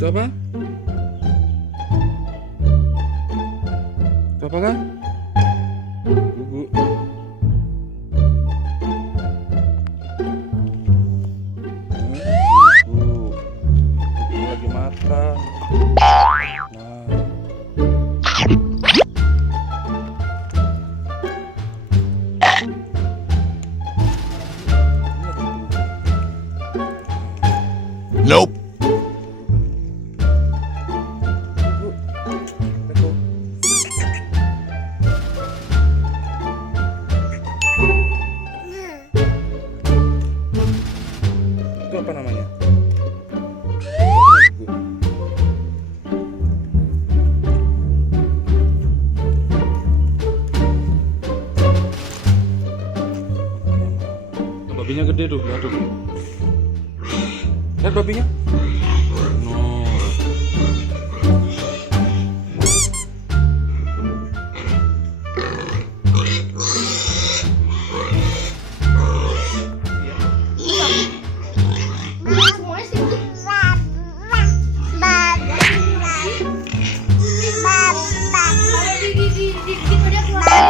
Itu apa? Itu apa kan? Gugu. Gugu lagi makan. Nah. Nope. Itu apa namanya? Babinya gede tuh, lihat tuh. Lihat babinya. No.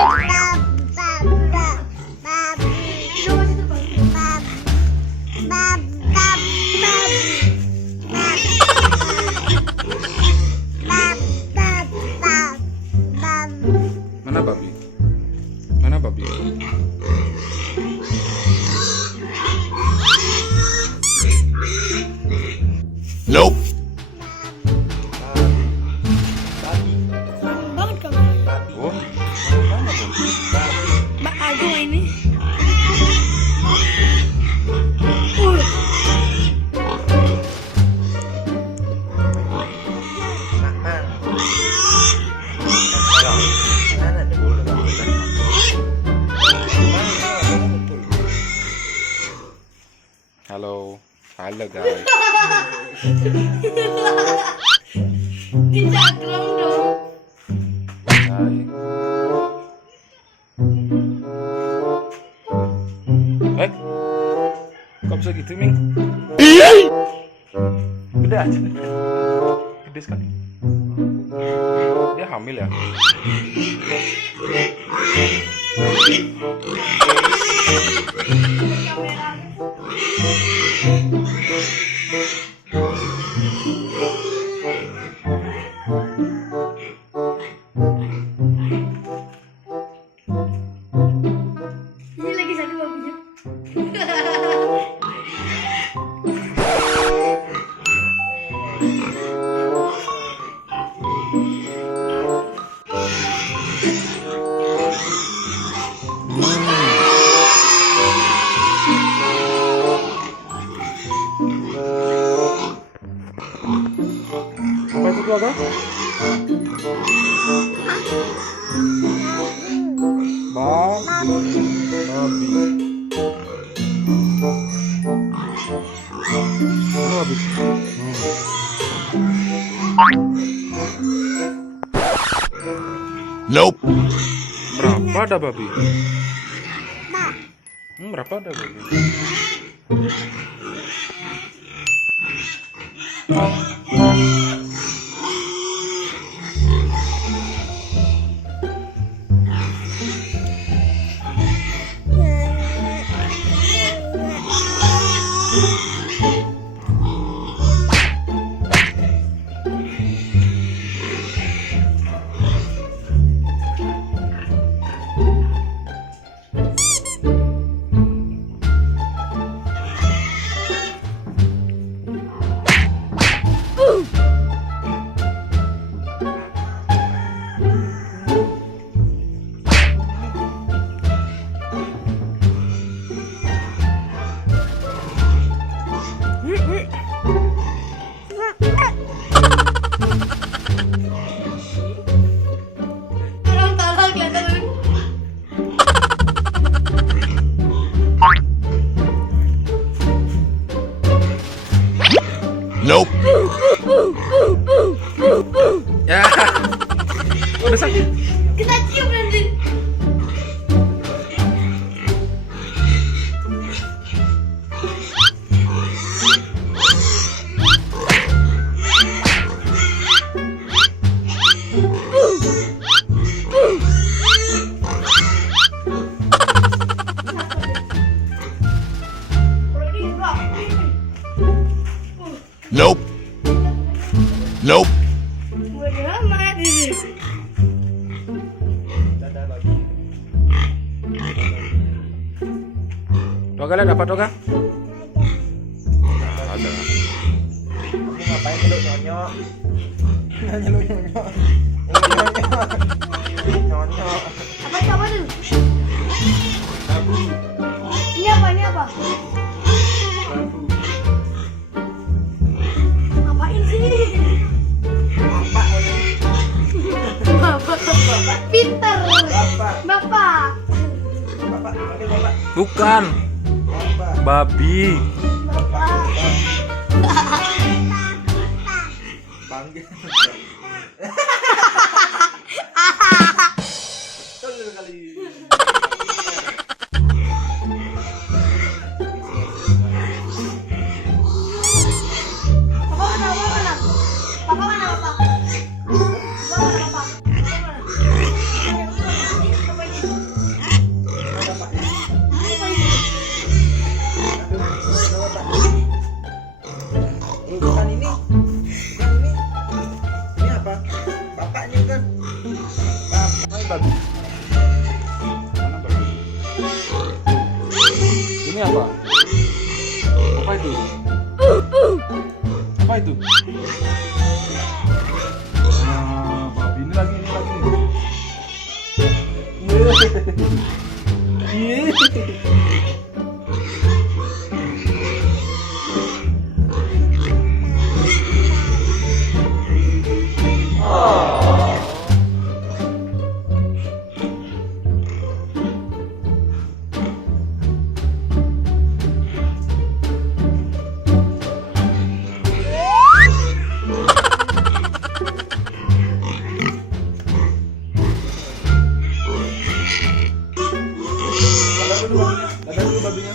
Mana babi? Mana babi? Nope. Keren banget kamu. Oh, mana babi? Mbak Agung ini. Halo, halo guys. Instagram dong. Hai. Kok bisa gitu, Ming? Gede aja. Gede sekali. Dia hamil ya? Ini lagi satu babunya. Apa itu tuh apa? Babi. Mana babi? Nope. Berapa ada babi? Berapa ada babi? Tolong kelihatan. Nope. Ya. Udah sakit. Kita cium nanti. Nope. Nope. Bodo amat. Dadah babi. Toga lihat dapat toga? Ada. Kamu ngapain nyeluk nyonyok? Nyeluk nyonyok. Nyonyok. Apa itu apa tuh? Babu. Ini apa? Ini apa? Babu. Ngapain sih? Bapak ini. Bapak. Pinter. Bapak. Bapak. Bapak. Panggil bapak. Bukan, Bapak. babi. Bapak. Panggil. Tolong kali. Papa mana? Papa mana? Papa mana? Papa. Papa mana? Papa. Papa ini. Bukan ini. Bukan ini. Ini apa? Bapaknya kan. Bapak. Babi. Mana babi? Ini apa? Apa itu? Apa itu? Babi ini lagi nih. Iya. Dadah dulu babinya. Dadah dulu babinya.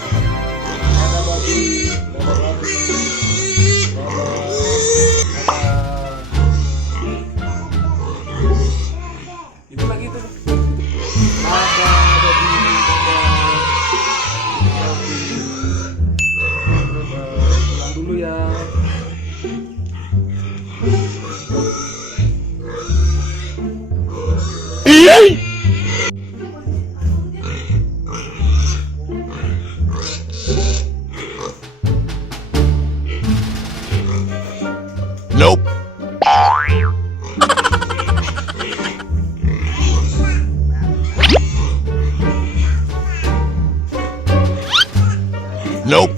Dadah babi. Dadah babi. Dadah. Dadah. Itu lagi itu. Dadah babi. Pulang dulu ya. Nope. Nope.